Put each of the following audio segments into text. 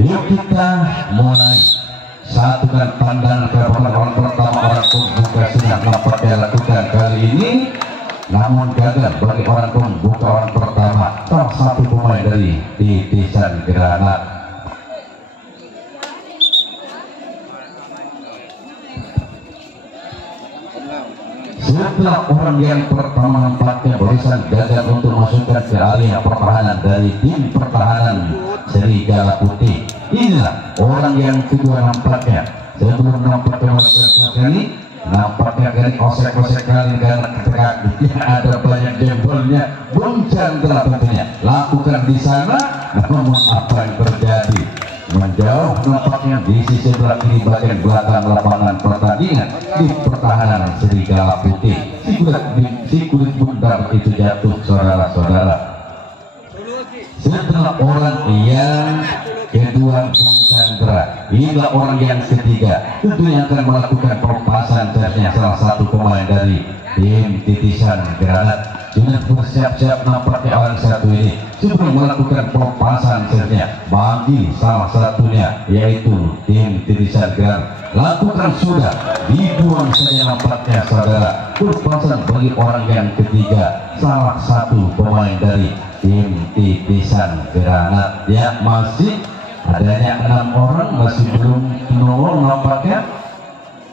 Yuk kita mulai satukan pandangan ke orang pertama orang pembuka sudah nampaknya lakukan kali ini, namun gagal bagi orang pembuka orang pertama, salah satu pemain dari titisan Granat. Setelah orang yang pertama nampaknya barusan gagal untuk masukkan ke area pertahanan dari tim pertahanan Serigala Putih. Inilah orang yang kedua nampaknya. Sebelum nampaknya kali nampaknya dari kosek-kosek kali karena ketika ada banyak jempolnya. Bung Chandra tentunya lakukan di sana, namun apa yang terjadi? Menjauh nampaknya di sisi sebelah kiri bagian belakang lapangan pertandingan di pertahanan Serigala Putih. Si kulit bundar itu jatuh, saudara-saudara. Setelah orang yang kedua Bung Chandra, inilah orang yang ketiga tentunya akan melakukan pelepasan servisnya salah satu pemain dari tim titisan Granat. Sudah bersiap-siap nampaknya orang satu ini sebelum melakukan pelepasan servisnya bagi salah satunya yaitu tim titisan Granat. Lakukan sudah, dibuang saja nampaknya saudara. Pelepasan bagi orang yang ketiga, salah satu pemain dari tim titisan Granat. Ya, masih adanya 6 orang, masih belum nol nampaknya.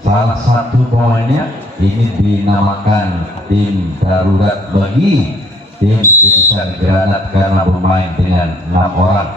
Salah satu pemainnya ini dinamakan tim darurat bagi tim titisan Granat karena bermain dengan 6 orang.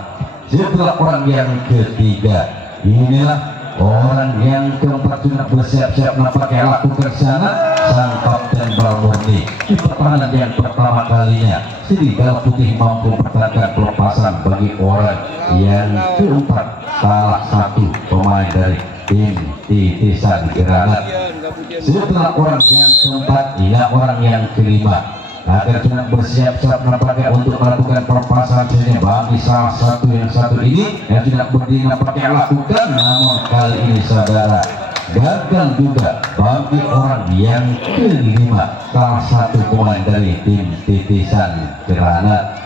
Setelah orang yang ketiga, inilah orang yang keempat sudah bersiap-siap nampaknya lakukan sana sang Kapten Balmurni. Di pertahanan yang pertama kalinya Serigala Putih mampu mempertahankan pelepasan bagi orang yang keempat, salah satu pemain dari tim titisan Granat. Setelah orang yang keempat, ia orang yang kelima agar sudah bersiap-siap nampaknya untuk melakukan pelepasan sini bagi salah satu yang satu ini yang tidak berdiri nampaknya lakukan, namun kali ini saudara gagal juga bagi orang yang kelima, salah satu pemain dari tim titisan Granat.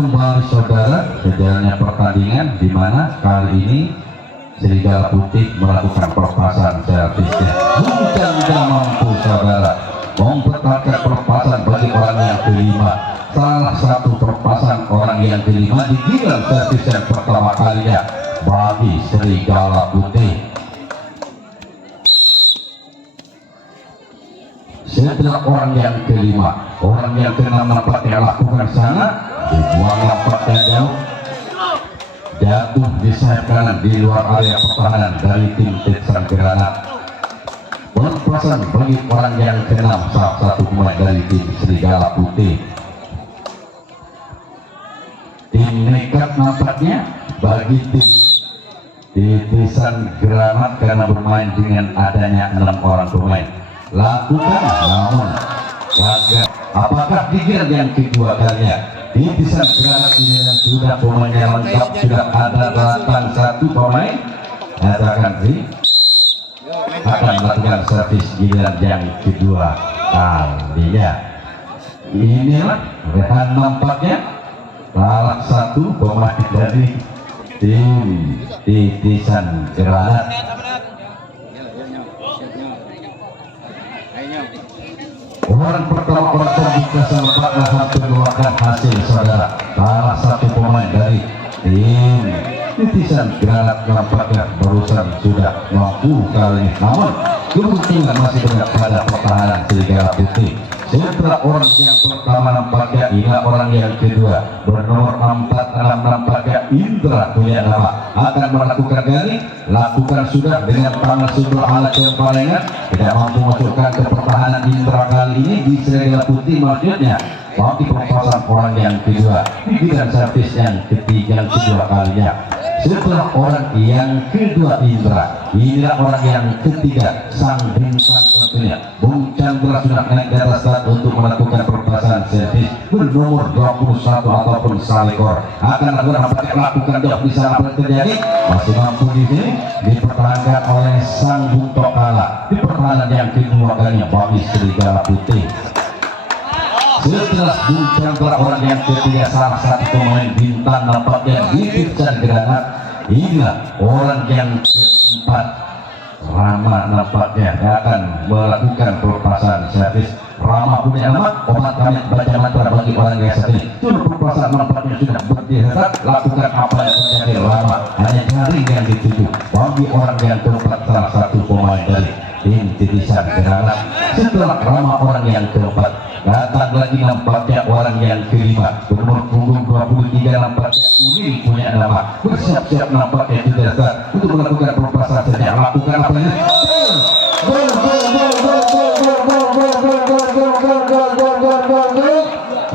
kembali saudara berjalannya pertandingan di mana kali ini Serigala Putih melakukan perpasan servisnya. Bukan tidak mampu saudara mempertahankan perpasan bagi orang yang kelima. Salah satu perpasan orang yang kelima di giliran servis yang pertama kalinya bagi Serigala Putih. Setelah orang yang kelima, orang yang keenam nampaknya lakukan sana, dibuang nampaknya jauh, jatuh di sayap kanan di luar area pertahanan dari tim Titsan Granat. Perpasan bagi orang yang keenam, salah satu pemain dari tim Serigala Putih. Tim nekat nampaknya bagi tim Titsan Granat karena bermain dengan adanya 6 orang pemain. Lakukan namun gagal. Apakah di giliran yang kedua kalinya Titsan Granat ini sudah pemainnya lengkap, sudah ada datang satu pemain katakan akan melakukan servis giliran yang kedua kalinya. Inilah rehan nampaknya salah satu pemain dari tim Titsan Granat. Orang pertama orang terbuka sempat mengeluarkan hasil saudara. Salah satu pemain dari tim Titsan Granat nampaknya barusan sudah mampu kali ini. Namun keuntungan masih banyak pada pertahanan Serigala Putih. Setelah orang yang pertama nampaknya hingga orang yang kedua bernomor 46 nampaknya Indra punya nama akan melakukan kali lakukan sudah dengan tangan sebelah alat yang palingan tidak mampu masukkan ke pertahanan Indra kali ini di Serigala Putih maksudnya bagi perpasan orang yang kedua di giliran servis yang ketiga kedua kalinya. Setelah orang yang kedua Indra, inilah orang yang ketiga sang bintang tentunya Bung Chandra sudah naik di atas start untuk melakukan perpasan servis bernomor 21 ataupun Salekor akan lakukan dok di sana terjadi masih mampu di sini dipertahankan oleh sang Bung Tokala di pertahanan yang kedua kalinya bagi Serigala Putih. Setelah Bung Chandra orang yang ketiga salah satu pemain bintang nampaknya di Titsan Granat, inilah orang yang keempat Rama nampaknya akan melakukan perpasan servis. Rama punya nama obat kami baca mantra bagi orang yang satu ini. Cuma perpasan nampaknya sudah berdiri lakukan apa yang terjadi Rama hanya jaring yang dituju bagi orang yang keempat salah satu pemain dari tim Titsan Granat. Setelah Rama orang yang keempat datang lagi nampaknya orang yang kelima bernomor punggung 23 nampaknya Ulil punya nama bersiap-siap nampaknya tidak start untuk melakukan perpasan saja lakukan apa ini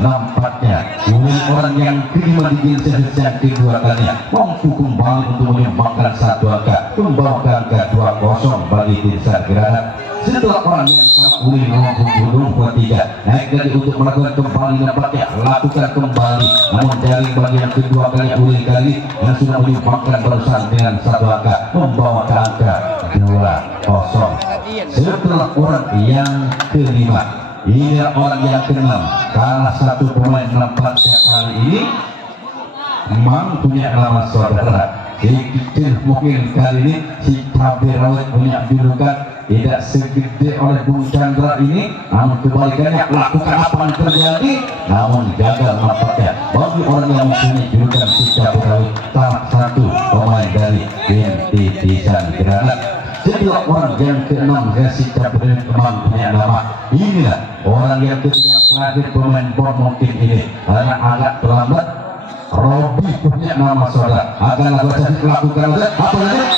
nampaknya Ulil orang yang kelima di giliran yang kedua kalinya mampu kembali untuk menyumbangkan satu angka membawa angka 2-0 bagi Titsan Granat. Setelah orang yang sangat Ulil mampu gunung 23 naik lagi untuk melakukan kembali nampaknya lakukan kembali namun dari bagian kedua kali Ulil kali yang sudah menyumbangkan barusan dengan satu angka membawa ke angka 2-0. Setelah orang yang kelima ini orang yang keenam salah satu pemain nampaknya kali ini memang punya nama saudara sedikit mungkin kali ini si Cabai Rawit punya julukan tidak segede oleh Bung Chandra ini namun kebalikannya lakukan apa yang terjadi namun gagal nampaknya bagi orang yang mempunyai julukan si Cabai Rawit salah satu pemain dari tim Titsan Granat. Setelah orang yang keenam si Cabai Rawit punya nama inilah orang yang ketiga terakhir pemain bom mungkin ini karena agak terlambat Robi punya nama saudara akan lakukan apa lagi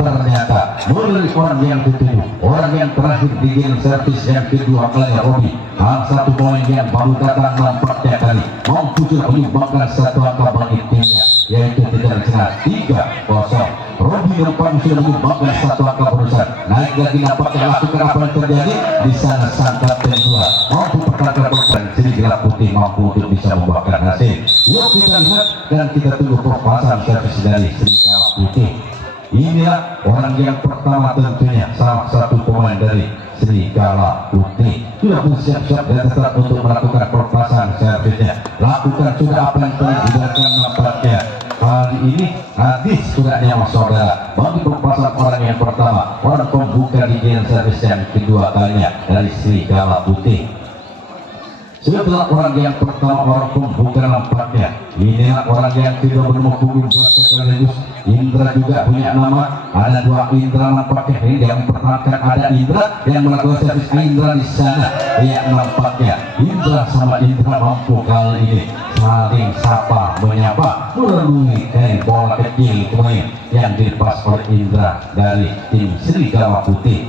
ternyata mulai orang yang ketujuh orang yang terakhir di game servis yang kedua kali Robi salah satu pemain yang baru datang nampaknya kali mampu menyumbangkan satu angka bagi timnya yaitu tidak senang 3-0. Robi Rupang sudah menyumbangkan satu angka berusaha naik lagi nampaknya lakukan apa yang terjadi di sana sang kapten 2 mampu pertahankan pertahanan Serigala Putih mampu untuk bisa membuahkan hasil. Yuk kita lihat dan kita tunggu perpasan servis dari Serigala Putih. Inilah orang yang pertama tentunya salah satu pemain dari Serigala Putih sudah bersiap-siap dan tetap untuk melakukan perpasan servisnya. Lakukan sudah apa yang telah dilakukan nampaknya. Kali ini habis sudah nyawa saudara bagi perpasan orang yang pertama, orang pembuka di giliran servis yang kedua kalinya dari Serigala Putih. Setelah orang yang pertama orang pembuka nampaknya, inilah orang yang kedua bermukul sekaligus. Indra juga punya nama, ada dua Indra nampaknya. Ini yang pertama ada Indra yang melakukan servis Indra di sana. Ya nampaknya Indra sama Indra mampu kali ini saling sapa menyapa melalui bola kecil pemain yang dilepas oleh Indra dari tim Serigala Putih.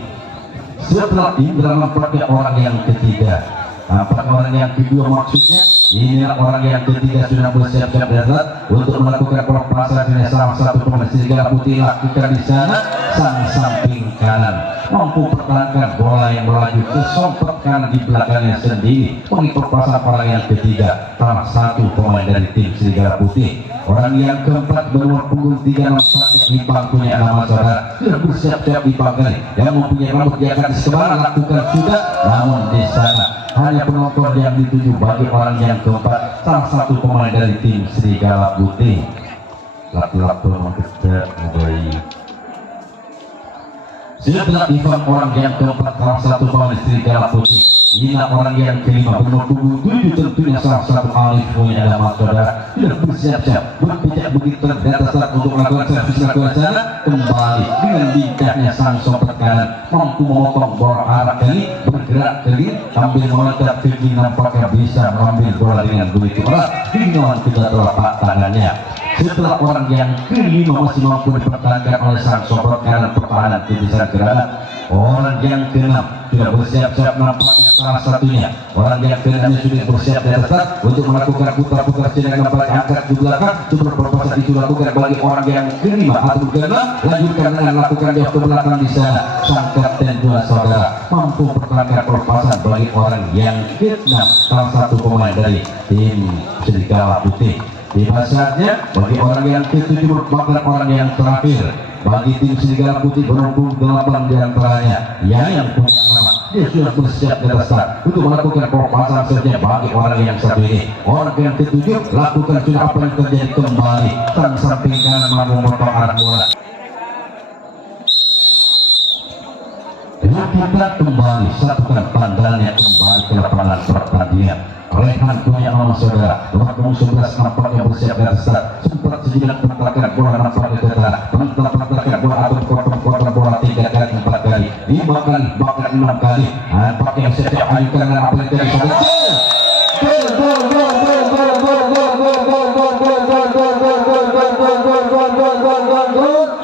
Setelah Indra nampaknya orang yang ketiga. Nampak orang yang kedua maksudnya, inilah orang yang ketiga sudah bersiap-siap darurat untuk melakukan perpasan dengan salah satu pemain Serigala Putih lakukan di sana. Sang samping kanan mampu pertahankan bola yang melaju ke sompet kanan di belakangnya sendiri. Bagi perpasan orang yang ketiga, salah satu pemain dari tim Serigala Putih. Orang yang keempat bernomor punggung 3 nampaknya Ipang punya nama saudara sudah bersiap-siap Ipang kali yang mempunyai rambut di akan sebarang lakukan sudah, namun di sana hanya penonton yang dituju bagi orang yang keempat, salah satu pemain dari tim Serigala Putih. Laki-laki nomor ketiga bayi. Setelah Ivan orang yang keempat, salah satu pemain Serigala Putih. Inilah orang yang kelima bernomor punggung 7 tentunya salah satu alif punya nama saudara sudah bersiap-siap berpijak begitu di atas saat untuk melakukan servis lakukan sana kembali dengan lincahnya sang sompet kanan mampu memotong bola arah kali bergerak kali sambil meloncat ke kiri nampaknya bisa mengambil bola dengan begitu erat dengan kedua telapak tangannya. Setelah orang yang kelima masih mampu dipertahankan oleh sang sompet kanan pertahanan titisan granat. Orang yang keenam sudah bersiap-siap nampaknya salah satunya orang yang keenam sudah bersiap di atas untuk melakukan putar-putar dengan nampaknya angkat di belakang super perpasan itu lakukan bagi orang yang kelima atau keenam lanjutkan dengan lakukan jauh ke belakang di sana. Sang kapten dua saudara mampu pertahankan perpasan bagi orang yang keenam salah satu pemain dari tim Serigala Putih. Tiba saatnya bagi orang yang ketujuh merupakan orang yang terakhir bagi tim Serigala Putih berhubung 8 diantaranya yang punya nama dia sudah bersiap di atas untuk melakukan perpasan saja bagi orang yang satu ini. Orang yang ketujuh lakukan sudah apa yang terjadi kembali sang samping kanan mampu memotong arah bola. Kita kembali satukan pandangannya kembali ke lapangan pertandingan. Rehan punya nama saudara nomor 11 nampaknya bersiap dari start sempat sejenak pertelakan bola nampaknya ke tanah pertelakan bola atau potong bola 3 kali 4 kali 5 kali bahkan 6 kali nampaknya setiap ayukan dengan apa yang terjadi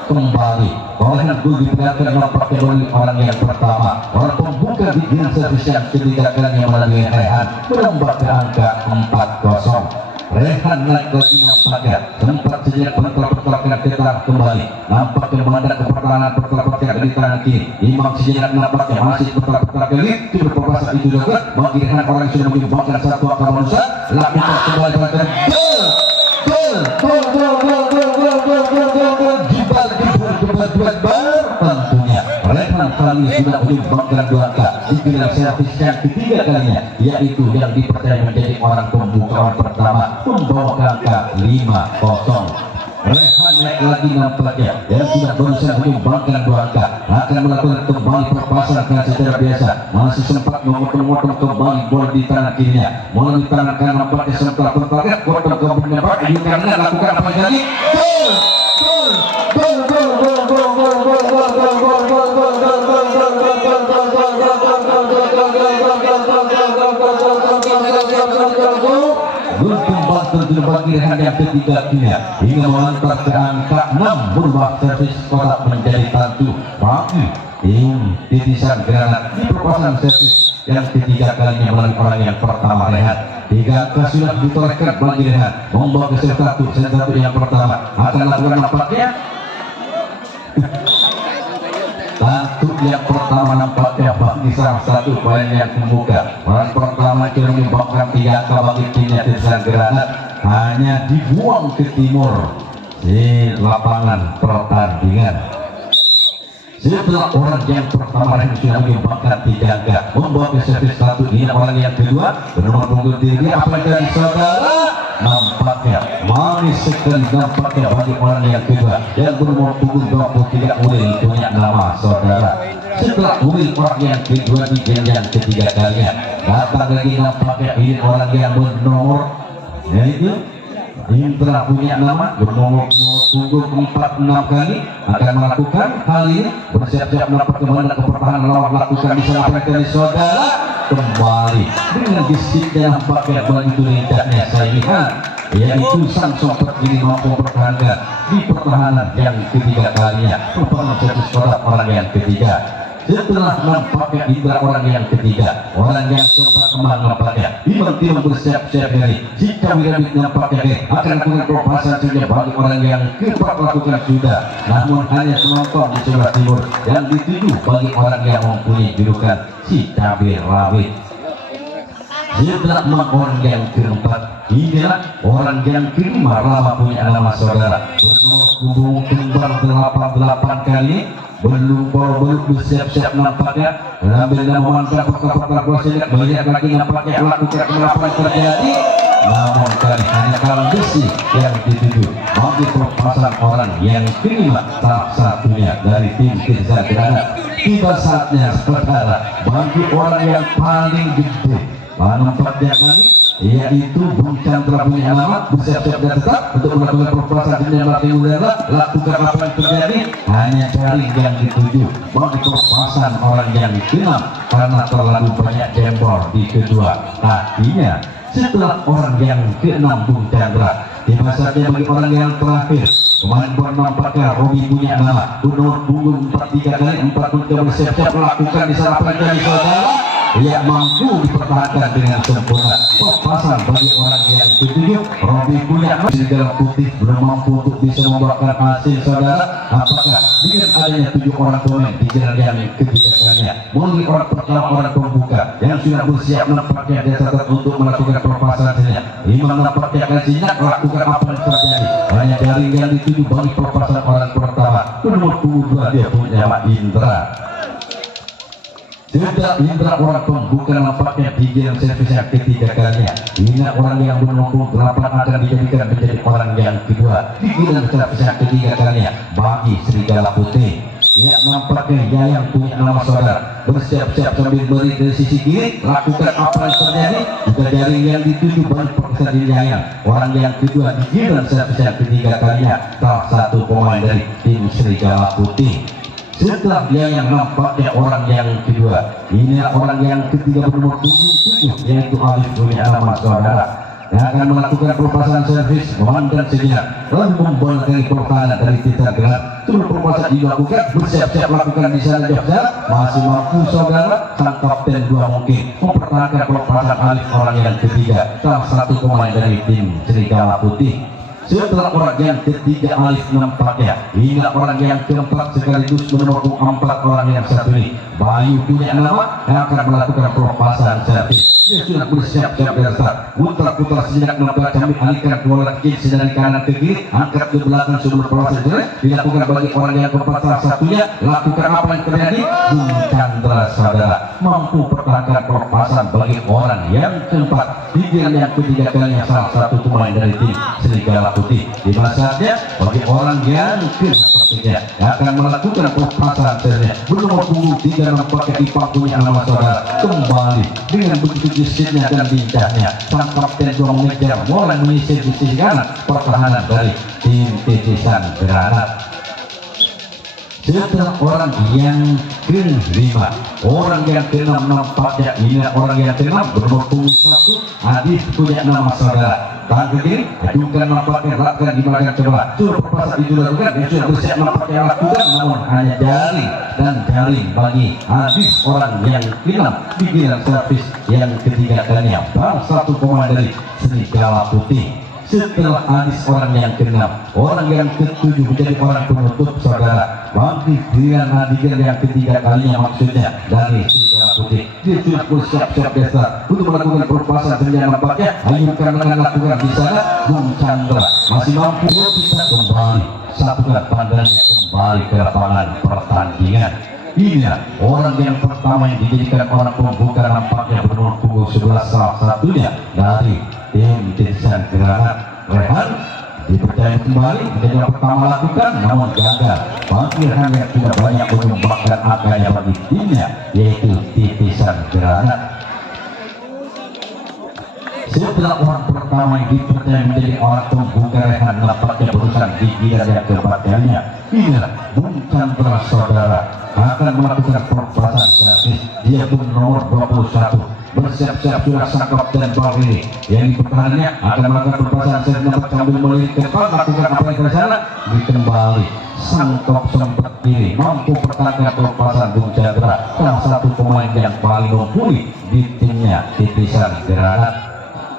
kembali oleh gol diperlihatkan nampaknya bagi orang yang pertama orang pembuka di giliran servis yang ketiga kali yang melalui Rehan menambah ke angka 4-0. Rehan naik lagi nampaknya sempat sejenak pertelakan ke tengah kembali nampaknya memandang ke pertahanan pertelakan di tangan kiri Imam sejenak nampaknya masih pertelakan kali sudah perpasan itu juga bagi Rehan orang yang sudah menyumbangkan satu angka manusia lakukan kembali pertelakan tentunya Rehan kali sudah menyumbangkan 2 angka di giliran servis yang ketiga kalinya yaitu yang dipercaya menjadi orang pembukaan pertama membawa ke angka 5-0. Rehan naik lagi nampaknya yang sudah berusaha menyumbangkan 2 angka akan melakukan kembali perpasan secara biasa masih sempat memotong kembali bola di tangan kirinya melalui tangan kanan nampaknya sempat pertelakan potong kembali nampaknya karena lakukan apa yang tadi bagi Rehan yang ketiga hingga mengantar ke angka 6 berubah servis kotak menjadi tantu bagi tim titisan granat di perpasan servis yang ketiga kalinya melalui orang yang pertama Rehan 3 angka sudah ditorehkan bagi Rehan membawa ke set satu yang pertama akan lakukan nampaknya tantu yang pertama nampaknya bagi salah satu pemain yang membuka orang pertama itu menyumbangkan 3 angka bagi timnya titisan granat hanya dibuang ke timur di lapangan pertandingan. Setelah orang yang pertama yang sudah menyumbangkan 3 angka membawa ke servis 1, ini orang yang kedua bernomor punggung 3. Apa yang saudara? Nampaknya manis sekali nampaknya bagi orang yang kedua yang bernomor punggung 23 Ulil punya nama saudara. Setelah Ulil orang yang kedua di yang ketiga kalinya datang lagi nampaknya ini orang yang bernomor yaitu Indra punya nama bernomor punggung 46 kali akan melakukan hal ini bersiap-siap melakukan kembali ke pertahanan lawan lakukan di sana kali saudara kembali dengan gesit dan pakai begitu lindahnya saya lihat yaitu sang sompet ini mampu bertahan di pertahanan yang ketiga kalinya merupakan satu sekolah orang yang ketiga. Setelah nampaknya Indra orang yang ketiga, orang yang keempat kemana nampaknya Imam Timur bersiap-siap dari jika Wiradit nampaknya akan melakukan pelepasan saja bagi orang yang keempat lakukan sudah, namun hanya penonton di sebelah timur yang dituju bagi orang yang mempunyai julukan si cabai rawit. Setelah orang yang keempat, inilah orang yang kelima Rama punya nama saudara bernomor punggung kembar 88 kali. Belum bersiap-siap nampaknya ambil nama mantap perkara proses banyak lagi nampaknya lakukan kenapa terjadi namun kali hanya kalah besi yang dituju bagi pelepasan orang yang kelima salah satunya dari tim Tizar Granat. Tiba saatnya saudara bagi orang yang paling gede nampaknya kali yaitu Bung Chandra punya nama bersiap-siap dan tetap untuk melakukan pelepasan dengan mati udara lakukan apa yang terjadi hanya jaring yang dituju bagi pelepasan orang yang keenam karena terlalu banyak jembor di kedua kakinya. Setelah orang yang keenam Bung Chandra tiba saatnya bagi orang yang terakhir kemarin nampaknya Robi punya nama nomor punggung 43 kali 4 pun bersiap-siap melakukan di sana penjari saudara yang mampu dipertahankan dengan sempurna pelepasan bagi orang yang ketujuh Robi punya serigala putih belum mampu untuk bisa membawakan hasil saudara. Apakah dengan adanya 7 orang pemain di jalan yang ketiga kalinya mulai orang pertama orang pembuka yang sudah bersiap nampaknya dia catat untuk melakukan pelepasannya Imam nampaknya akan siap melakukan apa yang terjadi hanya jaring yang dituju bagi pelepasan orang pertama nomor punggung 2 dia punya nama Indra. Sudah Indra orang pembuka nampaknya di jalan servis yang ketiga kalinya. Ini orang yang bernomor 8 akan dijadikan menjadi orang yang kedua di jalan servis yang ketiga kalinya bagi serigala putih. Ya nampaknya yang punya nama saudara bersiap-siap sambil beri dari sisi kiri lakukan apa yang terjadi juga jaring yang dituju bagi perkesan di Yayang orang yang kedua di jalan servis yang ketiga kalinya salah satu pemain dari tim serigala putih. Setelah dia yang nampaknya orang yang kedua ini orang yang ketiga bernomor 7 yaitu Alif punya nama saudara yang akan melakukan pelepasan servis memandang sejenak lalu membolakkan pertahanan dari Tizar Granat. Sebelum pelepasan dilakukan bersiap-siap lakukan di sana Jogja masih mampu saudara sang kapten 2 mungkin mempertahankan pelepasan Alif orang yang ketiga salah satu pemain dari tim serigala putih. Setelah orang yang ketiga Alif nampaknya hingga orang yang keempat sekaligus menopang 4 orang yang satu ini Bayu punya nama yang akan melakukan pelepasan servis. Dia sudah bersiap-siap dari start putar-putar sejenak nampaknya kami alihkan bola kiri dari kanan ke kiri angkat ke belakang sebelum pelepasan jelek dilakukan bagi orang yang keempat salah satunya lakukan apa yang terjadi Bung Chandra saudara mampu pertahankan pelepasan bagi orang yang keempat di jalan yang ketiga kalinya salah satu pemain dari tim serigala putih. Di masanya bagi orang yang ketiga akan melakukan pelepasan servis bernomor punggung 3 nampaknya Ipang punya nama saudara kembali dengan begitu gesitnya dan lincahnya sang kapten 2 mengejar mulai menyisir di sisi kanan pertahanan dari tim Titisan Granat. Setelah orang yang kelima orang yang keenam nampaknya ini orang yang keenam bernomor punggung 1 Adis punya nama saudara tangan ke kiri ajukan nampaknya lakukan di belakang coba suruh perpasan itu lakukan yang sudah bersiap nampaknya lakukan namun hanya jaring dan jaring bagi Adis orang yang keenam di jalan servis yang ketiga kalinya bang satu pemain dari serigala putih. Setelah Adis orang yang keenam orang yang ketujuh menjadi orang penutup saudara bagi Dian Adigan yang ketiga kalinya maksudnya dari serigala putih. Dia sudah bersiap-siap desa untuk melakukan pelepasan senjata nampaknya. Ayunkan dengan lakukan di sana. Bung Chandra masih mampu kita kembali satukan pandangannya kembali ke lapangan pertandingan. Inilah orang yang pertama yang dijadikan orang pembuka nampaknya bernomor punggung 11 salah satunya dari tim Titisan Granat. Rehan dipercaya kembali menjadi yang pertama lakukan namun gagal. Bagi Rehan yang sudah banyak menyumbangkan angkanya bagi timnya yaitu Titisan Granat. Setelah orang pertama yang dipercaya menjadi orang pembuka Rehan nampaknya berusaha giliran yang keempat kalinya. Inilah Bung Chandra saudara akan melakukan pelepasan servis. Dia pun nomor 21 bersiap-siap sudah sangkap dan bal ini yang dipertahannya akan melakukan pelepasan servis nampak sambil melirik ke depan lakukan apa yang dari sana dikembali sangkap sempat kiri mampu pertahankan pelepasan Bung Chandra salah satu pemain yang paling mumpuni di timnya Titisan Granat.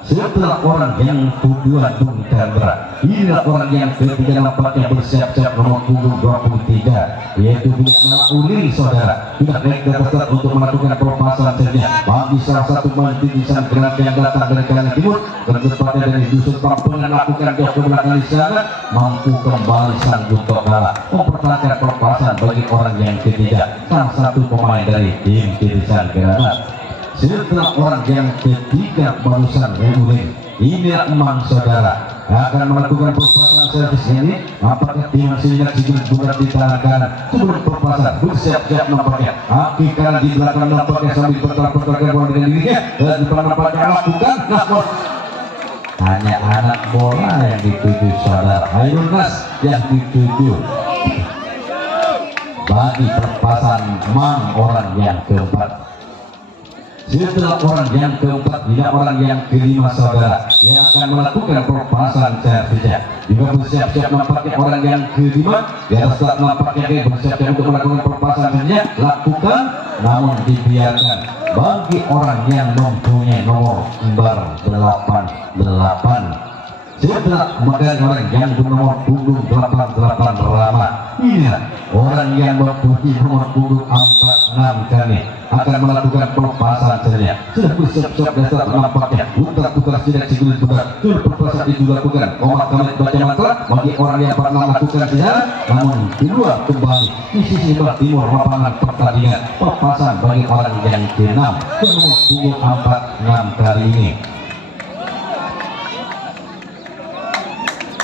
Setelah orang yang kedua Bung Chandra, inilah orang yang ketiga nampaknya bersiap-siap nomor punggung 23 yaitu Biaknala Ulil saudara sudah naik ke atas untuk melakukan pelepasan saja bagi salah satu pemain Titisan Granat yang datang dari kanan timur bertepatnya dari dusun Pampengan lakukan jauh ke belakang di sana mampu kembali sang Gunto kalah mempertahankan pelepasan bagi orang yang ketiga salah satu pemain dari tim Titisan Granat. Setelah orang yang ketiga barusan Remulin, ini Emang saudara akan melakukan pelepasan servis ini. Apakah tim sinyak sigil bulat di tangan kanan sebelum pelepasan bersiap-siap nampaknya kaki kanan di belakang nampaknya sambil bertahan-bertahan bola dengan dirinya dan depan nampaknya lakukan namun hanya anak bola yang dituju saudara Hayunas yang dituju bagi pelepasan Emang orang yang keempat. Setelah orang yang keempat, tidak orang yang kelima saudara yang akan melakukan pelepasan servisnya. Juga bersiap-siap nampaknya orang yang kelima di atas saat nampaknya dia bersiap-siap untuk melakukan pelepasan servisnya. Lakukan, namun dibiarkan bagi orang yang mempunyai nomor kembar 88. Setelah memegang orang yang bernomor punggung 88 lama, inilah orang yang mempunyai nomor punggung 46 kali akan melakukan pelepasan saja. Sudah bersiap-siap dasar nampaknya putar-putar sidak segulit putar. Sudah pelepasan itu dilakukan. Omar Khalid baca mantra bagi orang yang pernah melakukan sejarah, namun kedua kembali di sisi sebelah timur lapangan pertandingan. Pelepasan bagi orang yang ke-6 bernomor punggung 46 kali ini.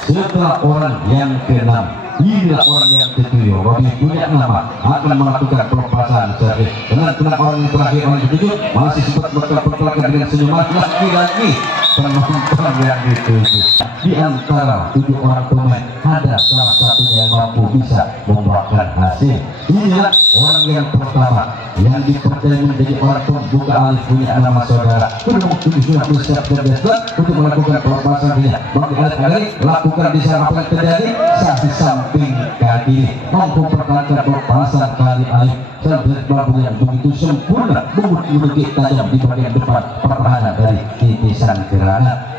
Setelah orang yang ke-6, inilah orang yang ke-7 Robi punya nama akan melakukan pelepasan servis. Dengan orang yang terakhir orang ke-7 masih sempat berkelak-kelak dengan senyuman lagi-lagi penonton yang dituju. Di antara 7 orang pemain ada salah satunya yang mampu bisa membuahkan hasil. Inilah orang yang pertama yang dipercaya menjadi orang pembuka alih punya nama saudara. Bernomor 7 sudah bersiap-siap untuk melakukan pelepasan dia. Bagi alih-alih lakukan di sana apa yang terjadi di samping kaki mampu pertahankan pelepasan kali alih sampai bambu yang begitu sempurna memiliki tajam di bagian depan pertahanan dari Titisan Granat.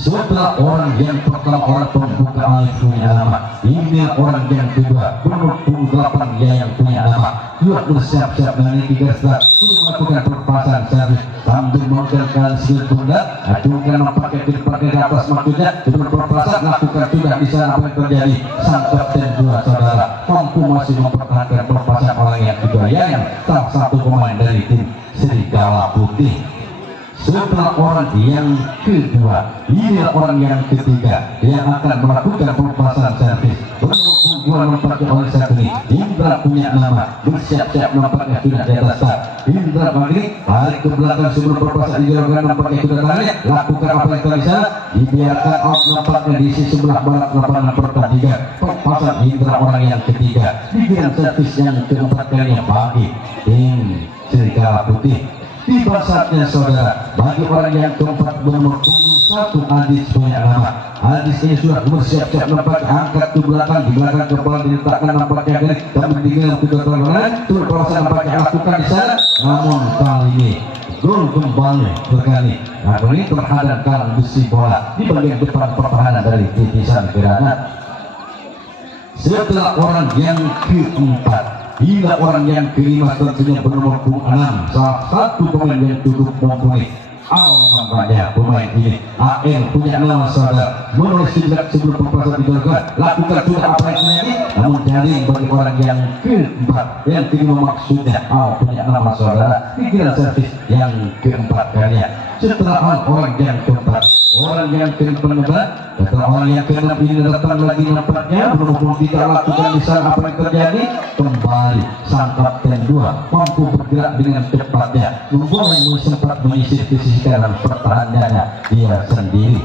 Setelah orang yang pertama orang pembuka alih punya nama, ini orang yang kedua bernomor 8 dia yang punya nama juga bersiap-siap dari 3 start untuk melakukan pelepasan servis sambil menggunakan skill pundak acungkan nampaknya ke depan di atas maksudnya sebelum pelepasan lakukan sudah di sana apa yang terjadi sang kapten 2 saudara mampu masih mempertahankan pelepasan orang yang kedua yang salah satu pemain dari tim Serigala Putih. Setelah orang yang kedua, ini orang yang ketiga yang akan melakukan pelepasan servis. Bernomor punggung nampaknya oleh saat ini Indra punya nama bersiap-siap nampaknya sudah di atas start. Indra balik ke belakang sebelum pelepasan dilakukan nampaknya sudah tarik. Lakukan apa yang tadi sana dibiarkan out nampaknya di sisi sebelah barat lapangan pertandingan. Pelepasan Indra orang yang ketiga dibiarkan servis yang keempat kalinya bagi tim Serigala Putih. Tiba saatnya saudara bagi orang yang keempat bernomor punggung 1 Adis punya nama. Adis ini sudah bersiap-siap nampaknya angkat ke belakang di belakang kepala diletakkan nampaknya gini kami tinggal kedua tangan turun perasaan nampaknya lakukan di sana namun kali ini gol kembali berkali. Nah ini terhadap kalang besi bola di bagian depan pertahanan dari Titisan Granat. Setelah orang yang keempat hingga orang yang kelima tentunya bernomor 6, salah satu pemain yang cukup mumpuni. Nampaknya pemain ini AN punya nama saudara, menulis sejak sebelum perpasan dilakukan, lakukan sudah apa yang terjadi, namun jaring bagi orang yang keempat, yang kelima maksudnya punya nama saudara, pikiran servis yang keempat kalinya. Setelah orang yang keempat, orang yang keempat, setelah orang yang keenam ini datang lagi nampaknya berhubung tidak lakukan di sana apa yang terjadi, kembali sang kapten 2 mampu bergerak dengan cepatnya, membuat sempat menyisir ke sisi kanan pertahanannya dia sendiri.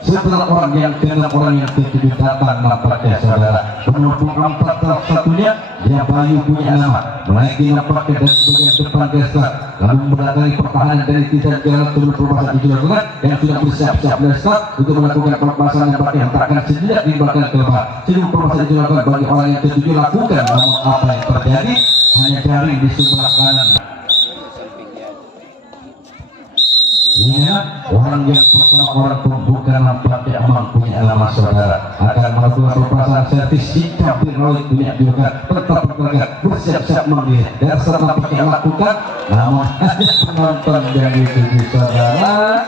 Setelah orang yang keenam, orang yang ketujuh datang nampaknya saudara, penumpang 4 salah satunya dia Bayu punya nama, menaiki nampaknya dari bagian depan Desa, lalu mendatangi pertahanan dari Titan Jalan sebelum perpasan itu dilakukan, yang sudah bersiap-siap Desa untuk melakukan perpasan yang pakai hentakan sejenak di belakang kelapa. Sebelum perpasan itu dilakukan bagi orang yang ketujuh lakukan, namun apa yang terjadi hanya jaring di sebelah kanan. Ingat, orang yang pertama, orang pembuka nampaknya punya nama saudara, akan melakukan perpasangan servis sikap Roy punya juga tetap bergerak bersiap-siap menggigit dan setelah nampaknya lakukan, namun hanya penonton yang dituju saudara.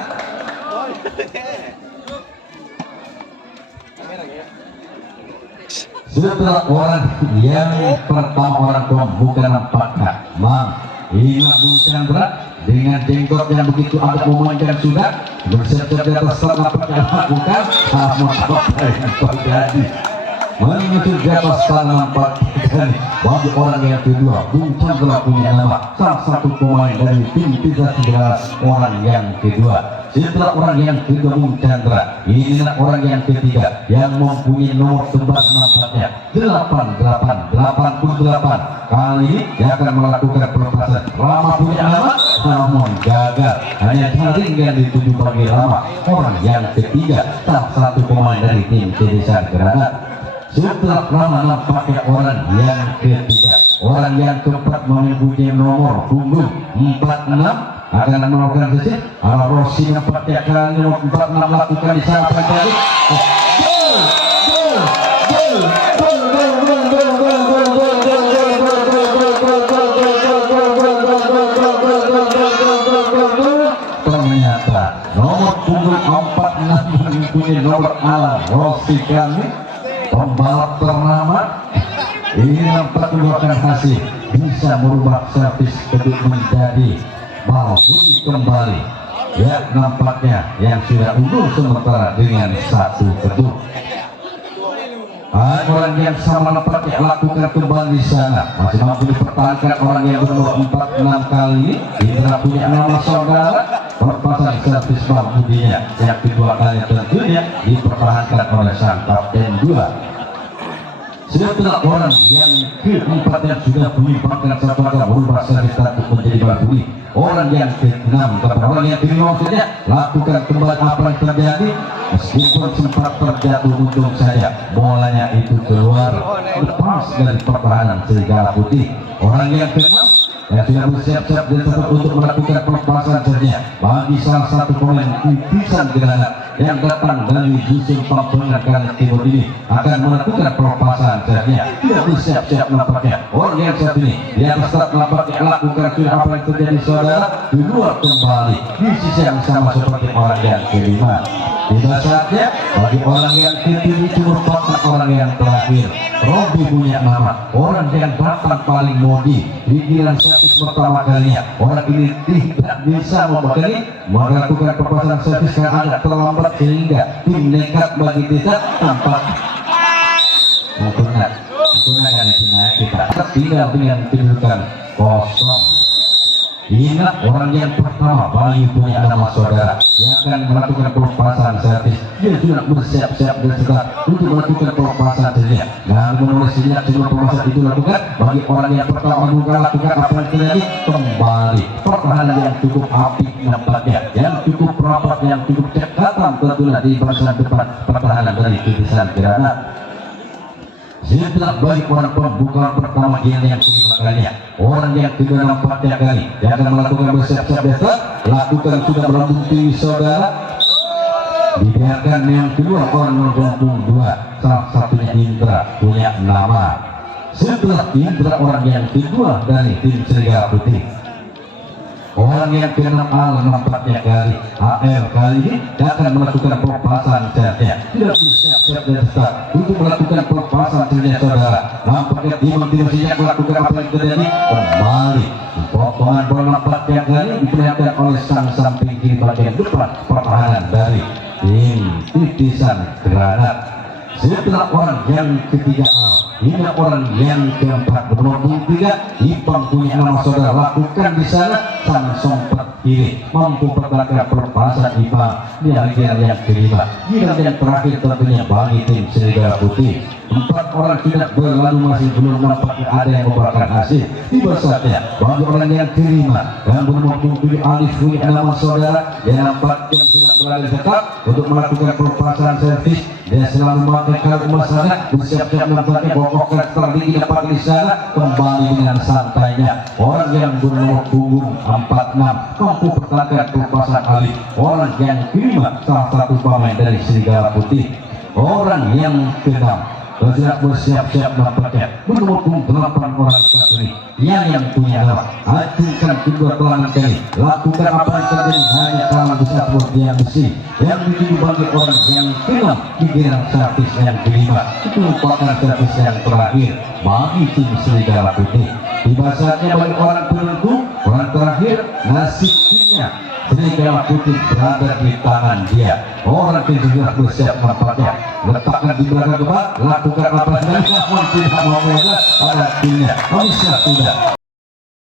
Setelah orang yang pertama, orang pembuka nampaknya Ingat Bung Chandra dengan jenggot yang begitu agak memanjang sudah bersiap-siap di atas tanah yang lakukan, namun apa yang terjadi menuju di atas tanah bagi orang yang kedua. Bung Chandra punya nama, salah satu pemain dari tim 13 orang yang kedua. Setelah orang yang kedua Bung Chandra, ini orang yang ketiga yang mempunyai nomor tebas nampaknya 88 kali ini dia akan melakukan perpasan. Rama punya nama, namun gagal, hanya jaring yang dituju bagi Rama, orang yang ketiga, salah satu pemain dari tim Titan Granat. Setelah Rama nampaknya orang yang ketiga, orang yang keempat mempunyai nomor punggung 46 akan melakukan sesi. Rossi nampaknya kali nomor 46 lakukan di sana terjadi. Ternyata nomor punggung 46 mempunyai nomor ala Rossi kami, pembalap ternama. Ini nampak mengeluarkan hasil, bisa merubah servis kedua menjadi bal putih kembali. Ya, nampaknya yang sudah unggul sementara dengan 1-2. Orang yang sama nampaknya lakukan kembali di sana, masih mampu dipertahankan orang yang bernomor 46 kali ini. Indra punya nama saudara, perpasan servis bal putihnya yang kedua kali tentunya dipertahankan oleh sang kapten 2. Setelah orang yang keempat yang sudah menyimpangkan satu angka berubah servis untuk menjadi barbuni, orang yang keenam, orang yang kelima maksudnya lakukan kembali apa yang terjadi, meskipun sempat terjatuh untung saja bolanya itu keluar lepas dari pertahanan serigala putih. Orang yang keenam yang sudah bersiap-siap dan tetap untuk melakukan perpasan saja bagi salah satu pemain Titan Granat yang datang dari dusun Pampengan Kali Timur ini akan melakukan perpasan saja. Tidak bersiap-siap nampaknya orang yang saat ini di atas start nampaknya lakukan sudah apa yang terjadi saudara, keluar kembali di sisi yang sama seperti orang yang kelima. Tidak saja bagi orang yang ketujuh itu merupakan orang yang terakhir. Robi punya nama, orang yang datang paling modi di giliran servis pertama kalinya. Orang ini tidak bisa melakukan perpasan servis karena agak terlambat sehingga tim nekat bagi tidak tampak menggunakan kita tinggal dengan kedudukan kosong. Ingat orang yang pertama Bayu punya nama saudara yang akan melakukan perpasan servis. Dia sudah bersiap-siap dan setelah untuk melakukan perpasan saja. Dan menulis sejak sebelum perpasan itu lakukan bagi orang yang pertama bukan lakukan apa yang terjadi kembali. Pertahanan yang cukup apik nampaknya, yang cukup rapat, yang cukup cekatan tentunya di barisan depan pertahanan dari Titan Granat. Setelah baik orang pembukaan pertama yang kelima kalinya, orang yang kedua nampaknya kali yang akan melakukan bersiap-siap besar, lakukan sudah melambung tinggi saudara, dibiarkan yang kedua orang nomor 2, salah satunya Indra punya nama. setelah Indra orang yang kedua dari tim Serigala Putih. Orang yang ke-6 nampaknya kali AL kali ini akan melakukan pelepasan sertnya. Tidak bersiap-siap dan start untuk melakukan pelepasan sertnya saudara. Nampaknya tim-timnya melakukan apa yang terjadi kembali. Potongan bola nampaknya kali diperlihatkan oleh sang pinggir bagian depan pertahanan dari tim Titisan Granat. Setelah orang yang ketiga hingga orang yang keempat bernomor 3 Ipang punya nama saudara lakukan di sana sang sompat kiri mampu pertahankan pelepasan Ipang di bagian yang kelima. Giliran yang terakhir tentunya bagi tim Serigala Putih. 4 orang tidak berlalu masih belum nampaknya ada yang memberikan hasil. Tiba saatnya bagi orang yang kelima yang bernomor 7 Alif punya nama saudara yang nampaknya sudah berada dekat untuk melakukan pelepasan servis. Dia selalu memakai kartu masalah bersiap-siap nampaknya bokokkan strategi dapat di sana kembali dengan santainya. Orang yang bernomor punggung 46 mampu pertahankan pelepasan Alif. Orang yang kelima salah satu pemain dari Serigala Putih. Orang yang ke-6 sudah bersiap-siap nampaknya bernomor 8 orang satu ini yang punya nama acungkan kedua tangan kali lakukan apa yang terjadi hanya kalah besar yang besi yang dituju bagi orang yang ke-6 di giliran servis yang kelima. Itu merupakan servis yang terakhir bagi tim Serigala Putih. Tiba saatnya bagi orang penentu orang terakhir nasib timnya Serigala Putih berada di tangan dia. Orang yang sudah bersiap nampaknya letakkan di belakang kepala lakukan apa yang tidak mau pada timnya. Bisa sudah